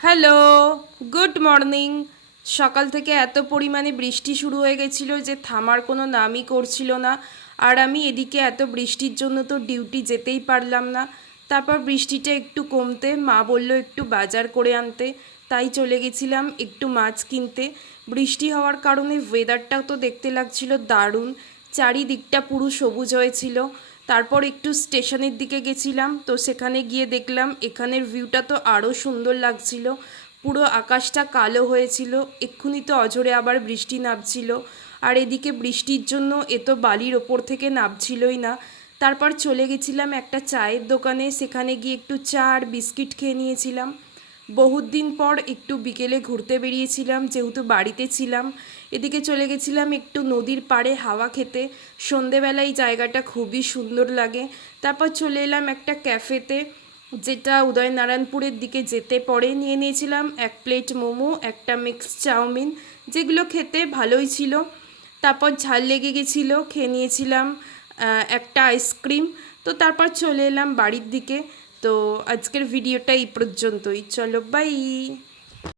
Hello, good morning. সকাল থেকে এত পরিমাণে বৃষ্টি শুরু হয়ে গেছিলো যে থামার কোনো নামই করছিল না। আর আমি এদিকে এত বৃষ্টির জন্য তো ডিউটি যেতেই পারলাম না। তারপর বৃষ্টিটা একটু কমতে মা বলল একটু বাজার করে আনতে, তাই চলে গেছিলাম একটু মাছ কিনতে। বৃষ্টি হওয়ার কারণে ওয়েদারটাও তো দেখতে লাগছিল দারুণ, চারিদিকটা পুরো সবুজ হয়েছিল। তারপর একটু স্টেশনের দিকে গেছিলাম, তো সেখানে গিয়ে দেখলাম এখানের ভিউটা তো আরও সুন্দর লাগছিল। পুরো আকাশটা কালো হয়েছিল, এক্ষুনি তো অঝোরে আবার বৃষ্টি নামছিল। আর এদিকে বৃষ্টির জন্য এ তো বালির ওপর থেকে নামছিলই না। তারপর চলে গেছিলাম একটা চায়ের দোকানে, সেখানে গিয়ে একটু চা আর বিস্কিট খেয়ে নিয়েছিলাম। বহুত দিন পর একটু বিকেলে ঘুরতে বেরিয়েছিলাম, যেহেতু বাড়িতে ছিলাম। এদিকে চলে গেছিলাম একটু নদীর পাড়ে হাওয়া খেতে। সন্ধেবেলায় জায়গাটা খুবই সুন্দর লাগে। তারপর চলে এলাম একটা ক্যাফেতে, যেটা উদয়নারায়ণপুরের দিকে যেতে পরে। নিয়ে নিয়েছিলাম এক প্লেট মোমো, একটা মিক্স চাউমিন, যেগুলো খেতে ভালোই ছিল। তারপর ঝাল লেগে গেছিলো, খেয়ে নিয়েছিলাম একটা আইসক্রিম। তো তারপর চলে এলাম বাড়ির দিকে। তো আজকের ভিডিওটা এই পর্যন্তই, চলো বাই।